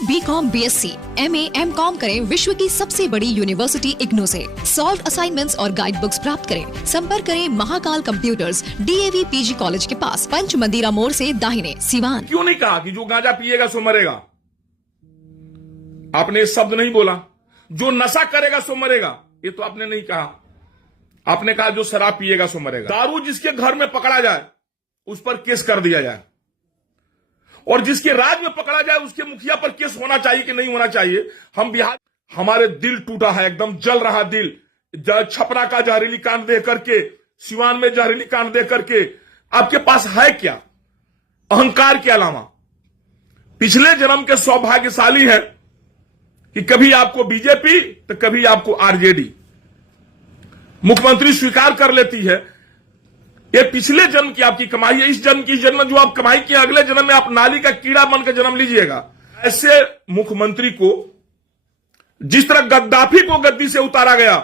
B.Com, BSc, MA, M.Com करें विश्व की सबसे बड़ी यूनिवर्सिटी इग्नू से। सॉल्व असाइनमेंट्स और गाइड बुक्स प्राप्त करें। संपर्क करें Mahakal computers, DAV PG college के पास, पंच मंदिरा मोड़ से दाहिने, सिवान। क्यों नहीं कहा कि जो गांजा पिएगा सो मरेगा? आपने शब्द नहीं बोला। जो नशा करेगा सो मरेगा, ये तो आपने नहीं कहा। आपने कहा जो शराब पिएगा सो मरेगा। दारू जिसके घर में पकड़ा जाए उस पर केस कर दिया जाए, और जिसके राज में पकड़ा जाए उसके मुखिया पर केस होना चाहिए कि नहीं होना चाहिए। हम बिहार, हमारे दिल टूटा है, एकदम जल रहा दिल। छपरा का जहरीली कांड देख करके, सिवान में जहरीली कांड देख करके आपके पास है क्या? अहंकार के अलावा पिछले जन्म के सौभाग्यशाली हैं कि कभी आपको बीजेपी तो कभी आपको आरजेडी मुख्यमंत्री स्वीकार कर लेती है। ये पिछले जन्म की आपकी कमाई है। इस जन्म की जन्म जो आप कमाई की, अगले जन्म में आप नाली का कीड़ा बनकर जन्म लीजिएगा। ऐसे मुख्यमंत्री को, जिस तरह गद्दाफी को गद्दी से उतारा गया,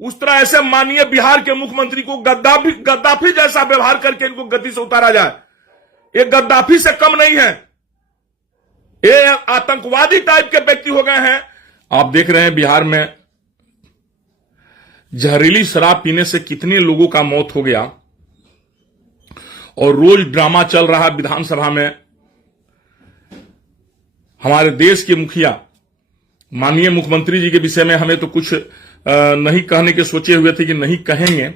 उस तरह ऐसे माननीय बिहार के मुख्यमंत्री को गद्दाफी जैसा व्यवहार करके इनको गद्दी से उतारा जाए। ये गद्दाफी से कम नहीं है, ये आतंकवादी टाइप के व्यक्ति हो गए हैं। आप देख रहे हैं बिहार में जहरीली शराब पीने से कितने लोगों का मौत हो गया, और रोज ड्रामा चल रहा है विधानसभा में। हमारे देश के मुखिया माननीय मुख्यमंत्री जी के विषय में हमें तो कुछ नहीं कहने के सोचे हुए थे कि नहीं कहेंगे,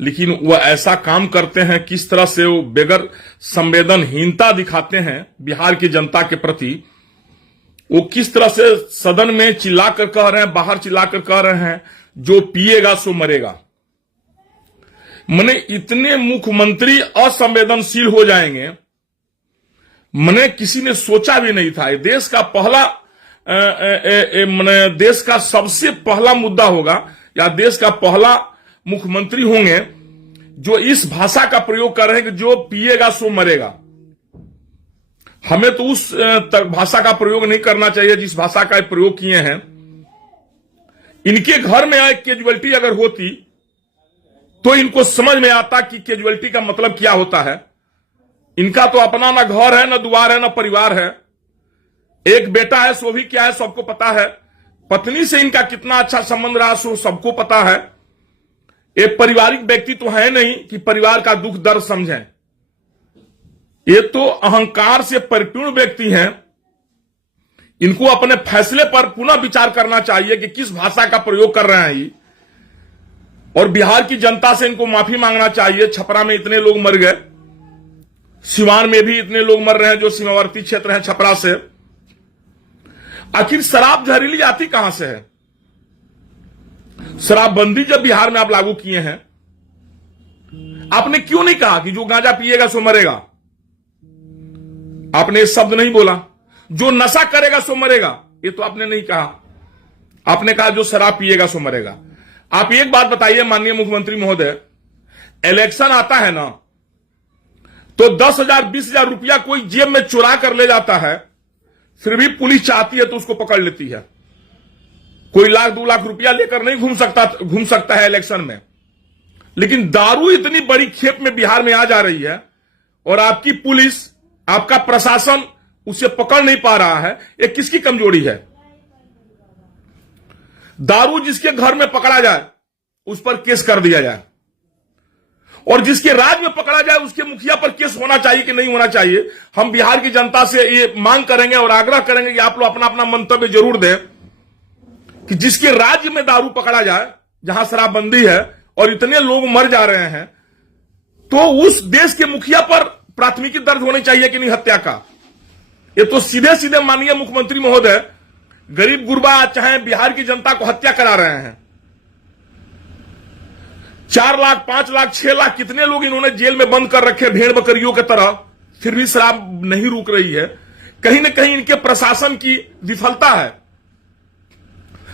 लेकिन वह ऐसा काम करते हैं, किस तरह से वो बेगर संवेदनहीनता दिखाते हैं बिहार की जनता के प्रति। वो किस तरह से सदन में चिल्लाकर कह रहे हैं, बाहर चिल्लाकर कह रहे हैं जो पिएगा सो मरेगा। मने इतने मुख्यमंत्री असंवेदनशील हो जाएंगे, मने किसी ने सोचा भी नहीं था। देश का पहला मने देश का सबसे पहला मुद्दा होगा, या देश का पहला मुख्यमंत्री होंगे जो इस भाषा का प्रयोग कर रहे हैं कि जो पिएगा सो मरेगा। हमें तो उस भाषा का प्रयोग नहीं करना चाहिए जिस भाषा का प्रयोग किए हैं। इनके घर में एक कैजुअलिटी अगर होती तो इनको समझ में आता कि कैजुअलिटी का मतलब क्या होता है। इनका तो अपना ना घर है, ना द्वार है, ना परिवार है। एक बेटा है, सो भी क्या है सबको पता है। पत्नी से इनका कितना अच्छा संबंध रहा सो सबको पता है। एक पारिवारिक व्यक्ति तो है नहीं कि परिवार का दुख दर्द समझें। ये तो अहंकार से परिपूर्ण व्यक्ति हैं। इनको अपने फैसले पर पुनः विचार करना चाहिए कि किस भाषा का प्रयोग कर रहे हैं ये, और बिहार की जनता से इनको माफी मांगना चाहिए। छपरा में इतने लोग मर गए, सिवान में भी इतने लोग मर रहे हैं जो सीमावर्ती क्षेत्र हैं छपरा से। आखिर शराब जहरीली आती कहां से है? शराबबंदी जब बिहार में आप लागू किए हैं, आपने क्यों नहीं कहा कि जो गांजा पिएगा सो मरेगा? आपने शब्द नहीं बोला। जो नशा करेगा सो मरेगा, ये तो आपने नहीं कहा। आपने कहा जो शराब पिएगा सो मरेगा। आप एक बात बताइए माननीय मुख्यमंत्री महोदय, इलेक्शन आता है ना तो 10,000 20,000 रुपया कोई जेब में चुरा कर ले जाता है, फिर भी पुलिस चाहती है तो उसको पकड़ लेती है। कोई 1,00,000 2,00,000 रुपया लेकर नहीं घूम सकता है इलेक्शन में। लेकिन दारू इतनी बड़ी खेप में बिहार में आ जा रही है और आपकी पुलिस, आपका प्रशासन उसे पकड़ नहीं पा रहा है। ये किसकी कमजोरी है? दारू जिसके घर में पकड़ा जाए उस पर केस कर दिया जाए, और जिसके राज में पकड़ा जाए उसके मुखिया पर केस होना चाहिए कि नहीं होना चाहिए। हम बिहार की जनता से ये मांग करेंगे और आग्रह करेंगे कि आप लोग अपना अपना मंतव्य जरूर दें कि जिसके राज्य में दारू पकड़ा जाए, जहां शराबबंदी है और इतने लोग मर जा रहे हैं, तो उस देश के मुखिया पर प्राथमिकी दर्ज होनी चाहिए कि नहीं हत्या का। ये तो सीधे सीधे माननीय मुख्यमंत्री महोदय गरीब गुरबा चाहे बिहार की जनता को हत्या करा रहे हैं। 4 लाख 5 लाख 6 लाख कितने लोग इन्होंने जेल में बंद कर रखे भेड़ बकरियों की तरह, फिर भी शराब नहीं रुक रही है। कहीं ना कहीं इनके प्रशासन की विफलता है।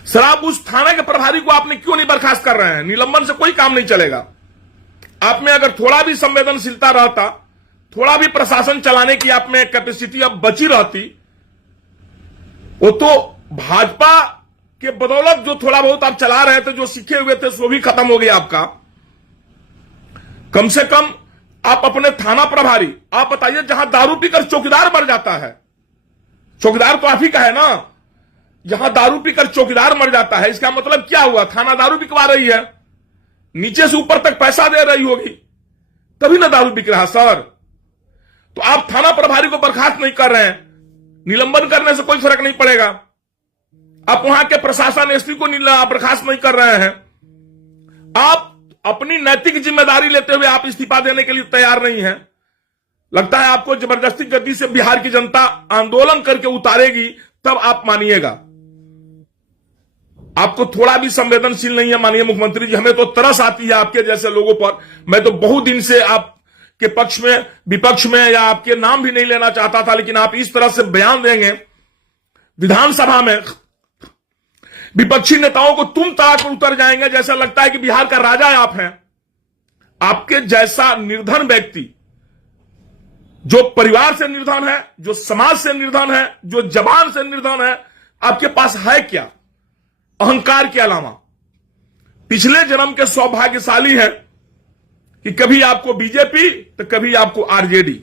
शराब उस थाने के प्रभारी को आपने क्यों नहीं बर्खास्त कर रहे हैं? निलंबन से कोई काम नहीं चलेगा। आप में अगर थोड़ा भी संवेदनशीलता रहता, थोड़ा भी प्रशासन चलाने की आप में कैपेसिटी अब बची रहती, वो तो भाजपा के बदौलत जो थोड़ा बहुत आप चला रहे थे, जो सीखे हुए थे, सो भी खत्म हो गया आपका। कम से कम आप अपने थाना प्रभारी, आप बताइए, जहां दारू पीकर चौकीदार मर जाता है, चौकीदार तो आप ही का है ना। यहां दारू पीकर चौकीदार मर जाता है, इसका मतलब क्या हुआ? थाना दारू बिकवा रही है, नीचे से ऊपर तक पैसा दे रही होगी, तभी ना दारू बिक रहा सर। तो आप थाना प्रभारी को बर्खास्त नहीं कर रहे हैं, निलंबन करने से कोई फर्क नहीं पड़ेगा। आप वहां के प्रशासन एसपी को बर्खास्त नहीं कर रहे हैं। आप अपनी नैतिक जिम्मेदारी लेते हुए आप इस्तीफा देने के लिए तैयार नहीं हैं। लगता है आपको जबरदस्ती गद्दी से बिहार की जनता आंदोलन करके उतारेगी, तब आप मानिएगा। आपको थोड़ा भी संवेदनशील नहीं है माननीय मुख्यमंत्री जी। हमें तो तरस आती है आपके जैसे लोगों पर। मैं तो बहुत दिन से आपके पक्ष में, विपक्ष में, या आपके नाम भी नहीं लेना चाहता था, लेकिन आप इस तरह से बयान देंगे विधानसभा में, विपक्षी नेताओं को तुम तड़ाकर उतर जाएंगे, जैसा लगता है कि बिहार का राजा आप हैं। आपके जैसा निर्धन व्यक्ति, जो परिवार से निर्धन है, जो समाज से निर्धन है, जो जबान से निर्धन है, आपके पास है क्या अहंकार के अलावा? पिछले जन्म के सौभाग्यशाली हैं कि कभी आपको बीजेपी तो कभी आपको आरजेडी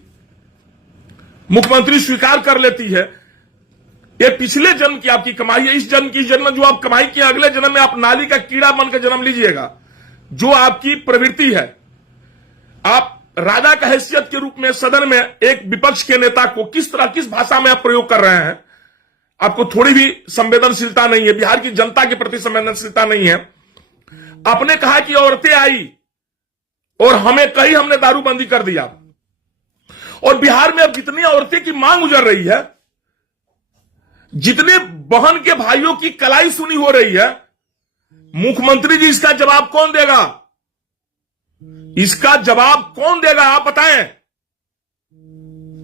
मुख्यमंत्री स्वीकार कर लेती है। ये पिछले जन्म की आपकी कमाई है। इस जन्म की जन्म जो आप कमाई की, अगले जन्म में आप नाली का कीड़ा बनकर जन्म लीजिएगा। जो आपकी प्रवृत्ति है, आप राजा का हैसियत के रूप में सदन में एक विपक्ष के नेता को किस तरह, किस भाषा में आप प्रयोग कर रहे हैं? आपको थोड़ी भी संवेदनशीलता नहीं है, बिहार की जनता के प्रति संवेदनशीलता नहीं है। आपने कहा कि औरतें आई और हमें कही, हमने दारूबंदी कर दिया, और बिहार में अब कितनी औरतें की मांग गुजर रही है, जितने बहन के भाइयों की कलाई सुनी हो रही है। मुख्यमंत्री जी इसका जवाब कौन देगा? इसका जवाब कौन देगा आप बताएं।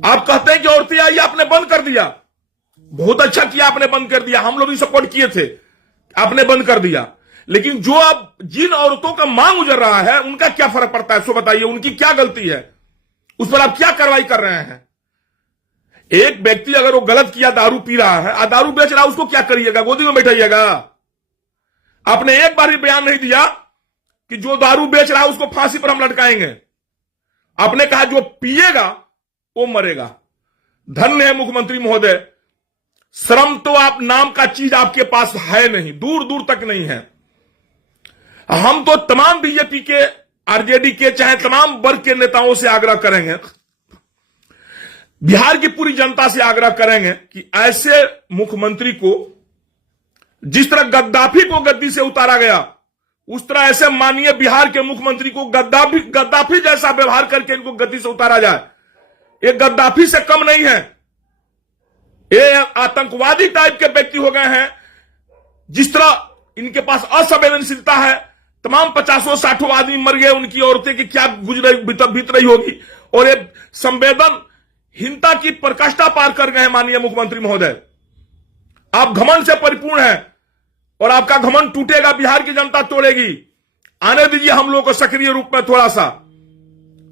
आप कहते हैं कि औरतें आई, आपने बंद कर दिया। बहुत अच्छा किया आपने बंद कर दिया, हम लोग भी सपोर्ट किए थे, आपने बंद कर दिया। लेकिन जो अब जिन औरतों का मांग गुजर रहा है, उनका क्या फर्क पड़ता है? सो बताइए, उनकी क्या गलती है? उस पर आप क्या कार्रवाई कर रहे हैं? एक व्यक्ति अगर वो गलत किया, दारू पी रहा है, दारू बेच रहा है, उसको क्या करिएगा? गोदी में बैठाइएगा? आपने एक बार भी बयान नहीं दिया कि जो दारू बेच रहा है उसको फांसी पर हम लटकाएंगे। आपने कहा जो पिएगा वो मरेगा। धन्य है मुख्यमंत्री महोदय, श्रम तो आप नाम का चीज आपके पास है नहीं, दूर दूर तक नहीं है। हम तो तमाम बीजेपी के, आरजेडी के, चाहे तमाम वर्ग के नेताओं से आग्रह करेंगे, बिहार की पूरी जनता से आग्रह करेंगे कि ऐसे मुख्यमंत्री को, जिस तरह गद्दाफी को गद्दी से उतारा गया, उस तरह ऐसे माननीय बिहार के मुख्यमंत्री को गद्दाफी जैसा व्यवहार करके इनको गद्दी से उतारा जाए। ये गद्दाफी से कम नहीं है, ये आतंकवादी टाइप के व्यक्ति हो गए हैं। जिस तरह इनके पास असंवेदनशीलता है, तमाम 50-60 आदमी मर गए, उनकी औरतें की क्या बीत रही होगी, और ये संवेदनहीनता की प्रकाष्ठा पार कर गए हैं माननीय मुख्यमंत्री महोदय। आप घमंड से परिपूर्ण हैं और आपका घमंड टूटेगा, बिहार की जनता तोड़ेगी। आने दीजिए हम लोग को सक्रिय रूप में थोड़ा सा,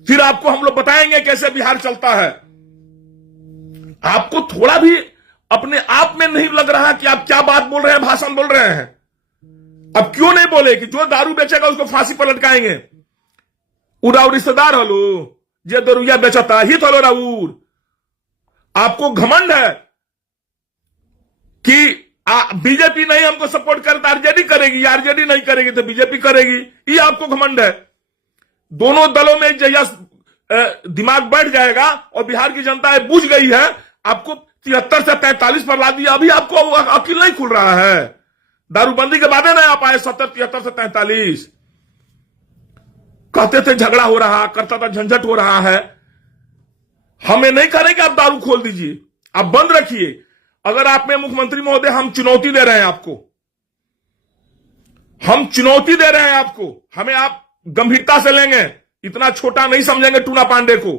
फिर आपको हम लोग बताएंगे कैसे बिहार चलता है। आपको थोड़ा भी अपने आप में नहीं लग रहा कि आप क्या बात बोल रहे हैं, भाषण बोल रहे हैं। अब क्यों नहीं बोले कि जो दारू बेचेगा उसको फांसी पर लटकाएंगे? उराऊ रिश्तेदार हलो जे दरुया बेचता ही तो राउर। आपको घमंड है कि बीजेपी नहीं हमको सपोर्ट करता, आरजेडी करेगी, आरजेडी नहीं करेगी तो बीजेपी करेगी, ये आपको घमंड है। दोनों दलों में जैसा दिमाग बैठ जाएगा और बिहार की जनता बुझ गई है, आपको 73 से 43 पर ला दिया, अभी आपको अकील नहीं खुल रहा है। दारूबंदी के बाद नहीं आप आए 73 से 43। कहते थे झगड़ा हो रहा, करता था झंझट हो रहा है। हमें नहीं करें कि आप दारू खोल दीजिए, आप बंद रखिए। अगर आप में मुख्यमंत्री महोदय, हम चुनौती दे रहे हैं आपको, हम चुनौती दे रहे हैं आपको, हमें आप गंभीरता से लेंगे, इतना छोटा नहीं समझेंगे टूना पांडे को।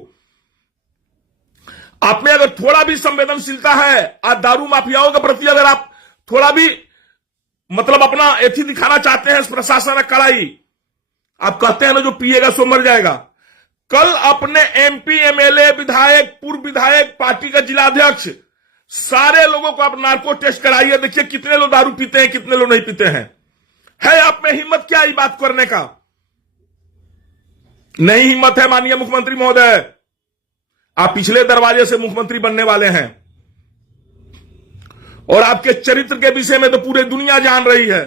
आप में अगर थोड़ा भी संवेदनशीलता है, आज दारू माफियाओं के प्रति अगर आप थोड़ा भी मतलब अपना एथी दिखाना चाहते हैं, प्रशासन कड़ाई, आप कहते हैं ना जो पिएगा सो मर जाएगा। कल अपने एमपी, एमएलए, विधायक, पूर्व विधायक, पार्टी का जिलाध्यक्ष, सारे लोगों को आप नार्को टेस्ट कराइए, देखिए कितने लोग दारू पीते हैं, कितने लोग नहीं पीते हैं। है आप में हिम्मत क्या ये बात करने का? नहीं हिम्मत है माननीय मुख्यमंत्री महोदय। आप पिछले दरवाजे से मुख्यमंत्री बनने वाले हैं। और आपके चरित्र के विषय में तो पूरी दुनिया जान रही है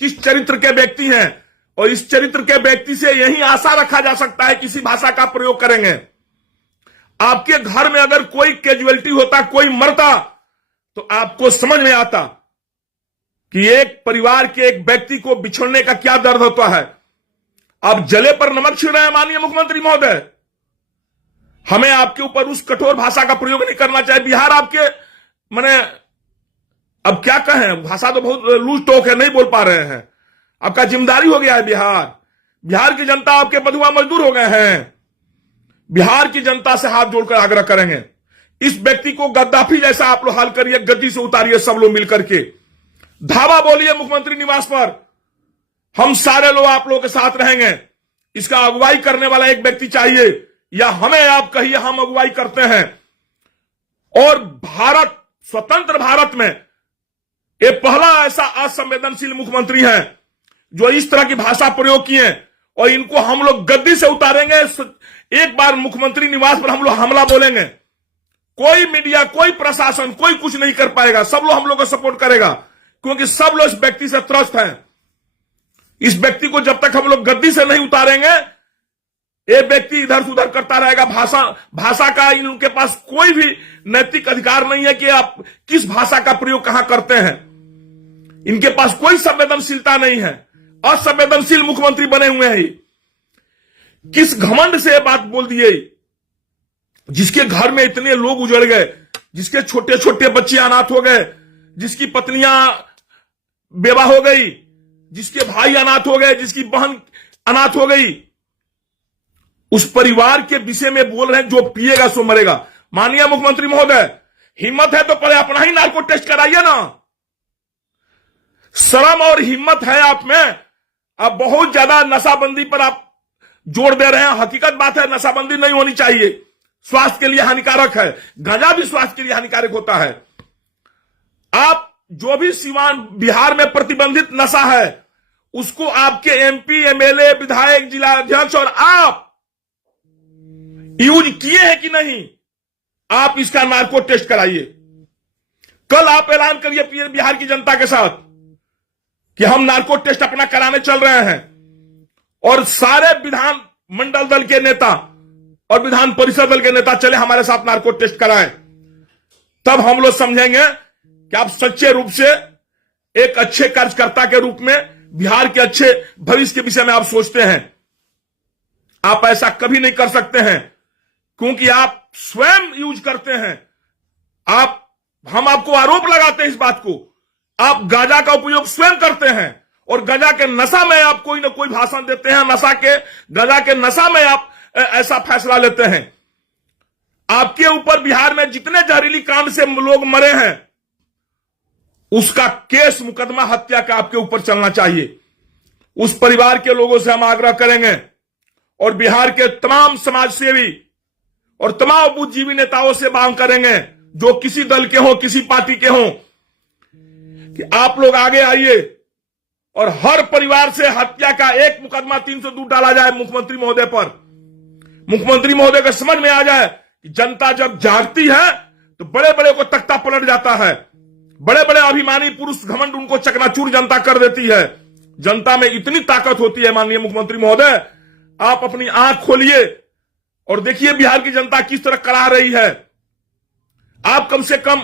किस चरित्र के व्यक्ति हैं, और इस चरित्र के व्यक्ति से यही आशा रखा जा सकता है किसी भाषा का प्रयोग करेंगे। आपके घर में अगर कोई कैजुअलिटी होता, कोई मरता, तो आपको समझ में आता कि एक परिवार के एक व्यक्ति को बिछड़ने का क्या दर्द होता है। अब जले पर नमक छिड़ रहे हैं माननीय मुख्यमंत्री महोदय। हमें आपके ऊपर उस कठोर भाषा का प्रयोग नहीं करना चाहिए। बिहार आपके माने अब क्या कहें, भाषा तो बहुत लूज टोक है, नहीं बोल पा रहे हैं। आपका जिम्मेदारी हो गया है बिहार की जनता आपके बंधुआ मजदूर हो गए हैं। बिहार की जनता से हाथ जोड़कर आग्रह करेंगे, इस व्यक्ति को गद्दाफी जैसा आप लोग हाल करिए, गद्दी से उतारिए सब लोग मिलकर के, धावा बोलिए मुख्यमंत्री निवास पर। हम सारे लोग आप लोगों के साथ रहेंगे। इसका अगुवाई करने वाला एक व्यक्ति चाहिए, या हमें आप कहिए हम अगुवाई करते हैं। और भारत, स्वतंत्र भारत में ये पहला ऐसा असंवेदनशील मुख्यमंत्री है जो इस तरह की भाषा प्रयोग किए, और इनको हम लोग गद्दी से उतारेंगे। एक बार मुख्यमंत्री निवास पर हम लोग हमला बोलेंगे, कोई मीडिया, कोई प्रशासन, कोई कुछ नहीं कर पाएगा। सब लोग हम लोग को सपोर्ट करेगा, क्योंकि सब लोग इस व्यक्ति से त्रस्त हैं। इस व्यक्ति को जब तक हम लोग गद्दी से नहीं उतारेंगे, ये व्यक्ति इधर से उधर करता रहेगा। भाषा का इनके पास कोई भी नैतिक अधिकार नहीं है कि आप किस भाषा का प्रयोग कहां करते हैं। इनके पास कोई संवेदनशीलता नहीं है, असंवेदनशील मुख्यमंत्री बने हुए हैं। किस घमंड से बात बोल दिए, जिसके घर में इतने लोग उजड़ गए, जिसके छोटे छोटे बच्चे अनाथ हो गए, जिसकी पत्नियां बेवा हो गई, जिसके भाई अनाथ हो गए, जिसकी बहन अनाथ हो गई, उस परिवार के विषय में बोल रहे हैं जो पिएगा सो मरेगा। माननीय मुख्यमंत्री महोदय, हिम्मत है तो पहले अपना ही नार्को टेस्ट कराइए ना। शर्म और हिम्मत है आप में। अब बहुत ज्यादा नशाबंदी पर आप जोर दे रहे हैं। हकीकत बात है, नशाबंदी नहीं होनी चाहिए, स्वास्थ्य के लिए हानिकारक है। गांजा भी स्वास्थ्य के लिए हानिकारक होता है। आप जो भी सीवान बिहार में प्रतिबंधित नशा है, उसको आपके एमपी, एमएलए, विधायक, जिला अध्यक्ष और आप यूज किए हैं कि नहीं, आप इसका नार्को टेस्ट कराइए। कल आप ऐलान करिए बिहार की जनता के साथ कि हम नार्को टेस्ट अपना कराने चल रहे हैं, और सारे विधान मंडल दल के नेता और विधान परिषद दल के नेता चले हमारे साथ नार्को टेस्ट कराएं। तब हम लोग समझेंगे कि आप सच्चे रूप से एक अच्छे कार्यकर्ता के रूप में बिहार के अच्छे भविष्य के विषय में आप सोचते हैं। आप ऐसा कभी नहीं कर सकते हैं, क्योंकि आप स्वयं यूज करते हैं। हम आपको आरोप लगाते हैं इस बात को, आप गांजा का उपयोग स्वयं करते हैं, और गांजा के नशा में आप कोई ना कोई भाषण देते हैं। गांजा के नशा में आप ऐसा फैसला लेते हैं। आपके ऊपर बिहार में जितने जहरीली कांड से लोग मरे हैं, उसका केस, मुकदमा हत्या का आपके ऊपर चलना चाहिए। उस परिवार के लोगों से हम आग्रह करेंगे, और बिहार के तमाम समाजसेवी और तमाम बुद्धिजीवी नेताओं से मांग करेंगे, जो किसी दल के हों, किसी पार्टी के हों, कि आप लोग आगे आइए और हर परिवार से हत्या का एक मुकदमा 302 डाला जाए मुख्यमंत्री महोदय पर। मुख्यमंत्री महोदय को समझ में आ जाए कि जनता जब जागती है तो बड़े बड़े को तख्ता पलट जाता है। बड़े बड़े अभिमानी पुरुष घमंड उनको चकनाचूर जनता कर देती है। जनता में इतनी ताकत होती है। माननीय मुख्यमंत्री महोदय, आप अपनी आंख खोलिए और देखिए बिहार की जनता किस तरह करा रही है। आप कम से कम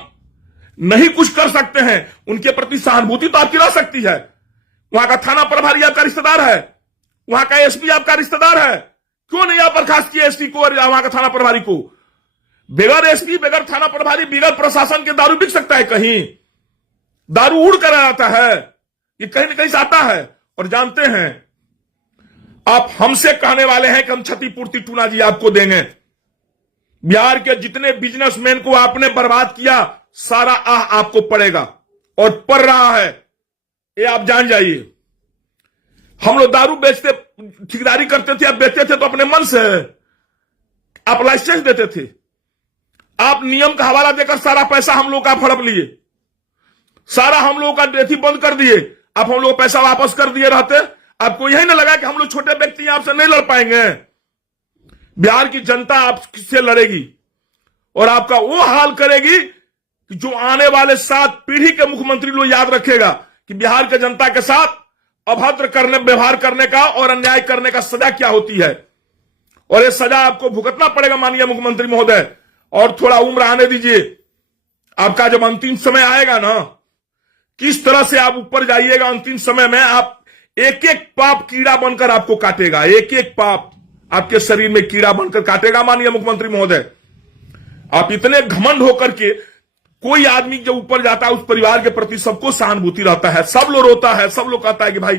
नहीं कुछ कर सकते हैं, उनके प्रति सहानुभूति तो आपकी रह सकती है। वहां का थाना प्रभारी आपका रिश्तेदार है, वहां का एसपी आपका रिश्तेदार है, क्यों नहीं आप बर्खास्त किए एसपी को और वहां का थाना प्रभारी को? बगैर एसपी, बगैर थाना प्रभारी, बगैर प्रशासन के दारू बिक सकता है? कहीं दारू उड़ कर आता है, ये कहीं ना कहीं से आता है। और जानते हैं, आप हमसे कहने वाले हैं कि हम क्षतिपूर्ति टूना जी आपको देंगे। बिहार के जितने बिजनेसमैन को आपने बर्बाद किया, सारा आह आपको पड़ेगा, और पड़ रहा है, ये आप जान जाइए। हम लोग दारू बेचते, ठेकेदारी करते थे, आप बेचते थे तो अपने मन से, आप लाइसेंस देते थे, आप नियम का हवाला देकर सारा पैसा हम लोग का हड़प लिए, सारा हम लोग का डेथी बंद कर दिए। आप हम लोग पैसा वापस कर दिए रहते, आपको यही ना लगा कि हम लोग छोटे व्यक्ति आपसे नहीं लड़ पाएंगे। बिहार की जनता आपसे लड़ेगी और आपका वो हाल करेगी कि कि जो आने वाले 7 पीढ़ी के मुख्यमंत्री लोग याद रखेगा कि बिहार के जनता के साथ अभद्र व्यवहार करने का और अन्याय करने का सजा क्या होती है। और ये सजा आपको भुगतना पड़ेगा माननीय मुख्यमंत्री महोदय। और थोड़ा उम्र आने दीजिए, आपका जब अंतिम समय आएगा ना, किस तरह से आप ऊपर जाइएगा अंतिम समय में, आप एक एक पाप कीड़ा बनकर आपको काटेगा, एक एक पाप आपके शरीर में कीड़ा बनकर काटेगा माननीय मुख्यमंत्री महोदय। आप इतने घमंड होकर के, कोई आदमी जब ऊपर जाता है उस परिवार के प्रति सबको सहानुभूति रहता है, सब लोग रोता है, सब लोग कहता है कि भाई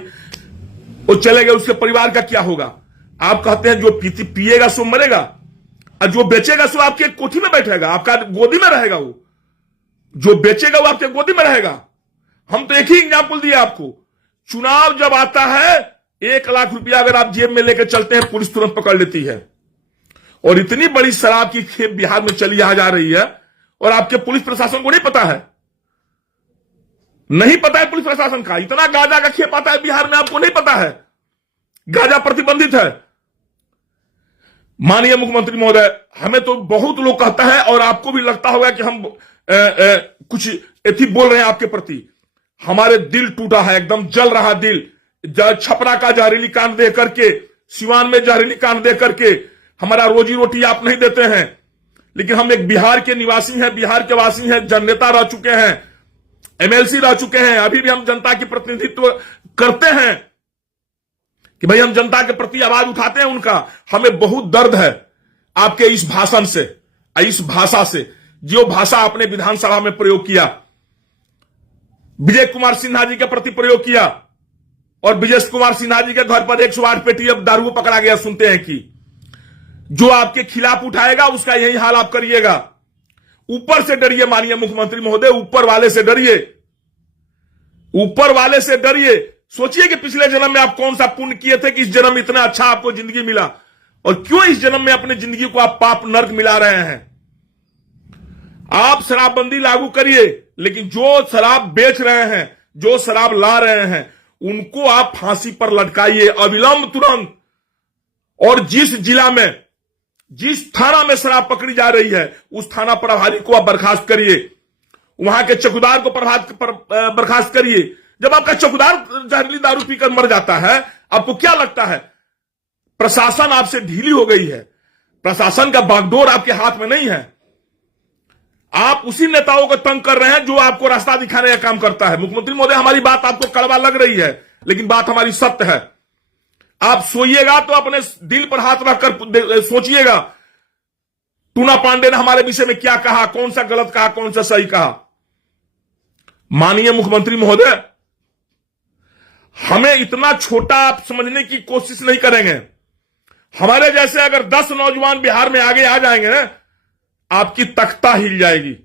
वो चले गए, उसके परिवार का क्या होगा। आप कहते हैं जो पिएगा सो मरेगा, और जो बेचेगा सो आपके कोठी में बैठेगा, आपका गोदी में रहेगा। वो जो बेचेगा वो आपके गोदी में रहेगा। हम तो एक ही एग्जाम्पल दिए आपको, चुनाव जब आता है 1 लाख रुपया अगर आप जेब में लेकर चलते हैं, पुलिस तुरंत पकड़ लेती है। और इतनी बड़ी शराब की खेप बिहार में चली आ जा रही है और आपके पुलिस प्रशासन को नहीं पता है, नहीं पता है पुलिस प्रशासन का। इतना गांजा का खेप आता है बिहार में, आपको नहीं पता है। गांजा प्रतिबंधित है। माननीय मुख्यमंत्री महोदय, हमें तो बहुत लोग कहता है और आपको भी लगता होगा कि हम कुछ एथी बोल रहे हैं आपके प्रति। हमारे दिल टूटा है, एकदम जल रहा दिल। छपरा का जहरीली कांड दे करके, सिवान में जहरीली कांड दे करके हमारा रोजी रोटी आप नहीं देते हैं। लेकिन हम एक बिहार के निवासी हैं, बिहार के वासी हैं, जननेता रह चुके हैं, एमएलसी रह चुके हैं, अभी भी हम जनता की प्रतिनिधित्व करते हैं कि भाई हम जनता के प्रति आवाज उठाते हैं उनका। हमें बहुत दर्द है आपके इस भाषण से, इस भाषा से, जो भाषा आपने विधानसभा में प्रयोग किया, विजय कुमार सिन्हा जी के प्रति प्रयोग किया। और विजय कुमार सिन्हा जी के घर पर 108 पेटी अब दारू पकड़ा गया। सुनते हैं कि जो आपके खिलाफ उठाएगा उसका यही हाल आप करिएगा। ऊपर से डरिए माननीय मुख्यमंत्री महोदय, ऊपर वाले से डरिए, ऊपर वाले से डरिए। सोचिए कि पिछले जन्म में आप कौन सा पुण्य किए थे कि इस जन्म में इतना अच्छा आपको जिंदगी मिला, और क्यों इस जन्म में अपनी जिंदगी को आप पाप नर्क मिला रहे हैं। आप शराबबंदी लागू करिए, लेकिन जो शराब बेच रहे हैं, जो शराब ला रहे हैं, उनको आप फांसी पर लटकाइए अविलंब, तुरंत। और जिस जिला में, जिस थाना में शराब पकड़ी जा रही है, उस थाना प्रभारी को आप बर्खास्त करिए, वहां के चौकीदार को बर्खास्त करिए। जब आपका चौकीदार जहरीली दारू पीकर मर जाता है, आपको क्या लगता है प्रशासन आपसे ढीली हो गई है? प्रशासन का बागडोर आपके हाथ में नहीं है। आप उसी नेताओं को तंग कर रहे हैं जो आपको रास्ता दिखाने का काम करता है। मुख्यमंत्री महोदय, हमारी बात आपको कड़वा लग रही है, लेकिन बात हमारी सत्य है। आप सोइएगा तो अपने दिल पर हाथ रखकर सोचिएगा, टूना पांडे ने हमारे विषय में क्या कहा, कौन सा गलत कहा, कौन सा सही कहा। माननीय मुख्यमंत्री महोदय, हमें इतना छोटा आप समझने की कोशिश नहीं करेंगे। हमारे जैसे अगर 10 नौजवान बिहार में आगे आ जाएंगे ना, आपकी तख्ता हिल जाएगी।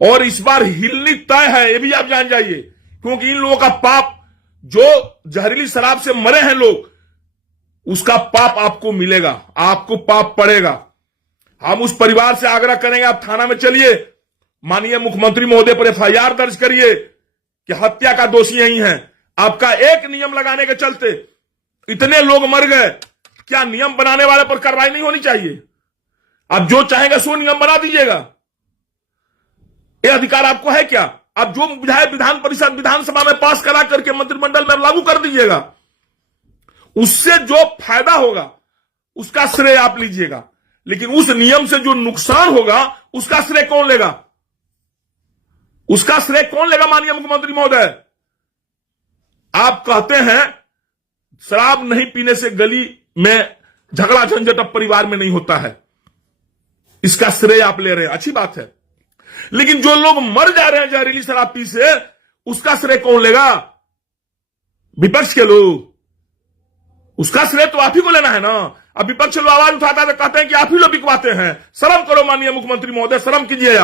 और इस बार हिलनी तय है, ये भी आप जान जाइए, क्योंकि इन लोगों का पाप, जो जहरीली शराब से मरे हैं लोग, उसका पाप आपको मिलेगा, आपको पाप पड़ेगा। हम उस परिवार से आग्रह करेंगे, आप थाना में चलिए, माननीय मुख्यमंत्री महोदय पर एफआईआर दर्ज करिए कि हत्या का दोषी यही है। आपका एक नियम लगाने के चलते इतने लोग मर गए, क्या नियम बनाने वाले पर कार्रवाई नहीं होनी चाहिए? आप जो चाहेंगे सो नियम बना दीजिएगा, यह अधिकार आपको है क्या? आप जो विधायक विधान परिषद विधानसभा में पास करा करके मंत्रिमंडल में लागू कर दीजिएगा, उससे जो फायदा होगा उसका श्रेय आप लीजिएगा, लेकिन उस नियम से जो नुकसान होगा उसका श्रेय कौन लेगा? उसका श्रेय कौन लेगा? माननीय मुख्यमंत्री महोदय, आप कहते हैं शराब नहीं पीने से गली में झगड़ा झंझट अब परिवार में नहीं होता है, इसका श्रेय आप ले रहे हैं, अच्छी बात है। लेकिन जो लोग मर जा रहे हैं जहरीली शराब पी से, उसका श्रेय कौन लेगा? विपक्ष के लोग। उसका श्रेय तो आप ही को लेना है ना। अब विपक्ष लोग आवाज उठाता है तो कहते हैं कि आप ही लोग बिकवाते हैं। शर्म करो माननीय मुख्यमंत्री महोदय, शर्म कीजिए।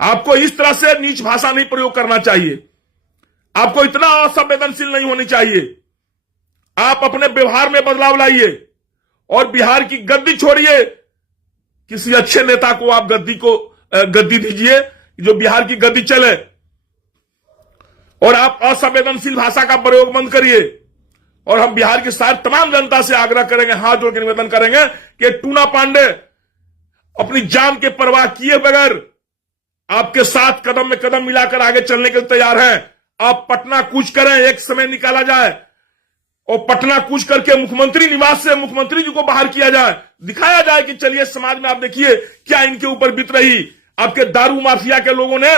आपको इस तरह से नीच भाषा नहीं प्रयोग करना चाहिए, आपको इतना असंवेदनशील नहीं होनी चाहिए। आप अपने व्यवहार में बदलाव लाइए और बिहार की गद्दी छोड़िए। किसी अच्छे नेता को आप गद्दी दीजिए जो बिहार की गद्दी चले, और आप असंवेदनशील भाषा का प्रयोग बंद करिए। और हम बिहार की सारी तमाम जनता से आग्रह करेंगे, हाथ जोड़ के निवेदन करेंगे कि टूना पांडे अपनी जान के परवाह किए बगैर आपके साथ कदम में कदम मिलाकर आगे चलने के लिए तैयार हैं। आप पटना कूच करें, एक समय निकाला जाए और पटना कूच करके मुख्यमंत्री निवास से मुख्यमंत्री जी को बाहर किया जाए, दिखाया जाए कि चलिए समाज में आप देखिए क्या इनके ऊपर बीत रही। आपके दारू माफिया के लोगों ने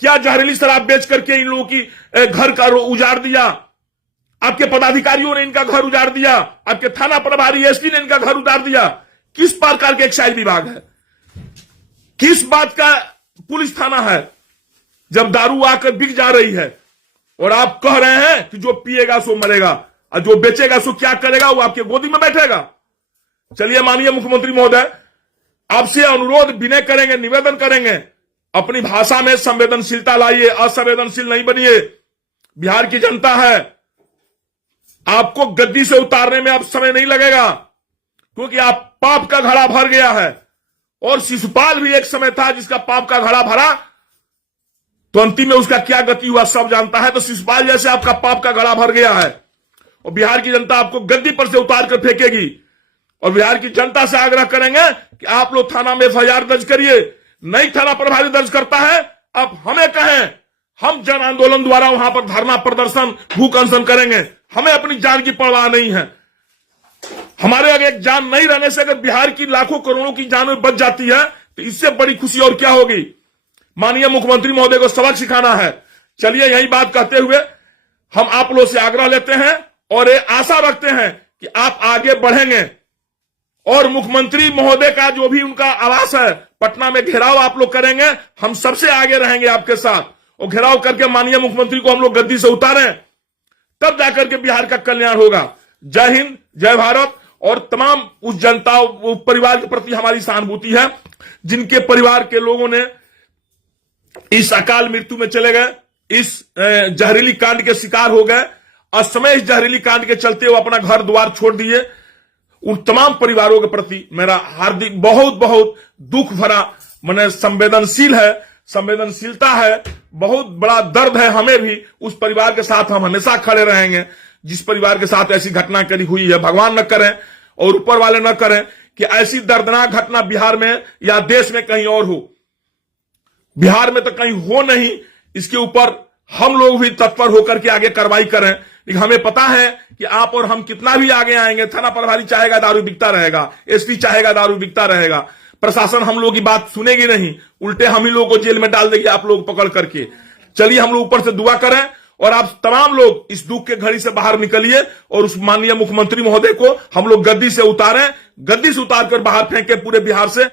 क्या जहरीली शराब बेच करके इन लोगों की घर का उजाड़ दिया। आपके पदाधिकारियों ने इनका घर उजाड़ दिया, आपके थाना प्रभारी एसपी ने इनका घर उजाड़ दिया। किस प्रकार के एक्साइज विभाग है, किस बात का पुलिस थाना है जब दारू आकर बिक जा रही है और आप कह रहे हैं कि जो पिएगा सो मरेगा और जो बेचेगा सो क्या करेगा, वो आपके गोदी में बैठेगा। चलिए माननीय मुख्यमंत्री महोदय, आपसे अनुरोध विनय करेंगे, निवेदन करेंगे, अपनी भाषा में संवेदनशीलता लाइए, असंवेदनशील नहीं बनिए। बिहार की जनता है, आपको गद्दी से उतारने में अब समय नहीं लगेगा, क्योंकि आप पाप का घड़ा भर गया है। और शिशुपाल भी एक समय था जिसका पाप का घड़ा भरा, तो अंतिम में उसका क्या गति हुआ सब जानता है। तो शिशुपाल जैसे आपका पाप का घड़ा भर गया है और बिहार की जनता आपको गद्दी पर से उतार कर फेंकेगी। और बिहार की जनता से आग्रह करेंगे कि आप लोग थाना में एफआईआर दर्ज करिए। नहीं थाना प्रभारी दर्ज करता है, अब हमें कहें, हम जन आंदोलन द्वारा वहां पर धरना प्रदर्शन भूख अनशन करेंगे। हमें अपनी जान की परवाह नहीं है। हमारे अगर एक जान नहीं रहने से अगर बिहार की लाखों करोड़ों की जान बच जाती है तो इससे बड़ी खुशी और क्या होगी। माननीय मुख्यमंत्री महोदय को सबक सिखाना है। चलिए यही बात कहते हुए हम आप लोगों से आग्रह लेते हैं और ये आशा रखते हैं कि आप आगे बढ़ेंगे और मुख्यमंत्री महोदय का जो भी उनका आवास है पटना में घेराव आप लोग करेंगे। हम सबसे आगे रहेंगे आपके साथ और घेराव करके माननीय मुख्यमंत्री को हम लोग गद्दी से उतारें, तब जाकर के बिहार का कल्याण होगा। जय हिंद, जय भारत। और तमाम उस जनता परिवार के प्रति हमारी सहानुभूति है जिनके परिवार के लोगों ने इस अकाल मृत्यु में चले गए, इस जहरीली कांड के शिकार हो गए। असमय इस जहरीली कांड के चलते वो अपना घर द्वार छोड़ दिए। उन तमाम परिवारों के प्रति मेरा हार्दिक बहुत बहुत दुख भरा मैंने संवेदनशीलता है, बहुत बड़ा दर्द है हमें भी। उस परिवार के साथ हम हमेशा खड़े रहेंगे जिस परिवार के साथ ऐसी घटना करी हुई है। भगवान न करें और ऊपर वाले न करें कि ऐसी दर्दनाक घटना बिहार में या देश में कहीं और हो। बिहार में तो कहीं हो नहीं, इसके ऊपर हम लोग भी तत्पर होकर के आगे कार्रवाई करें। लेकिन हमें पता है कि आप और हम कितना भी आगे आएंगे, थाना प्रभारी चाहेगा दारू बिकता रहेगा, एसपी चाहेगा दारू बिकता रहेगा, प्रशासन हम लोग की बात सुनेगी नहीं, उल्टे हम ही लोग को जेल में डाल देगी आप लोग पकड़ करके। चलिए हम लोग ऊपर से दुआ करें और आप तमाम लोग इस दुख के घड़ी से बाहर निकलिए और उस माननीय मुख्यमंत्री महोदय को हम लोग गद्दी से उतारें, गद्दी से उतार कर बाहर फेंके पूरे बिहार से।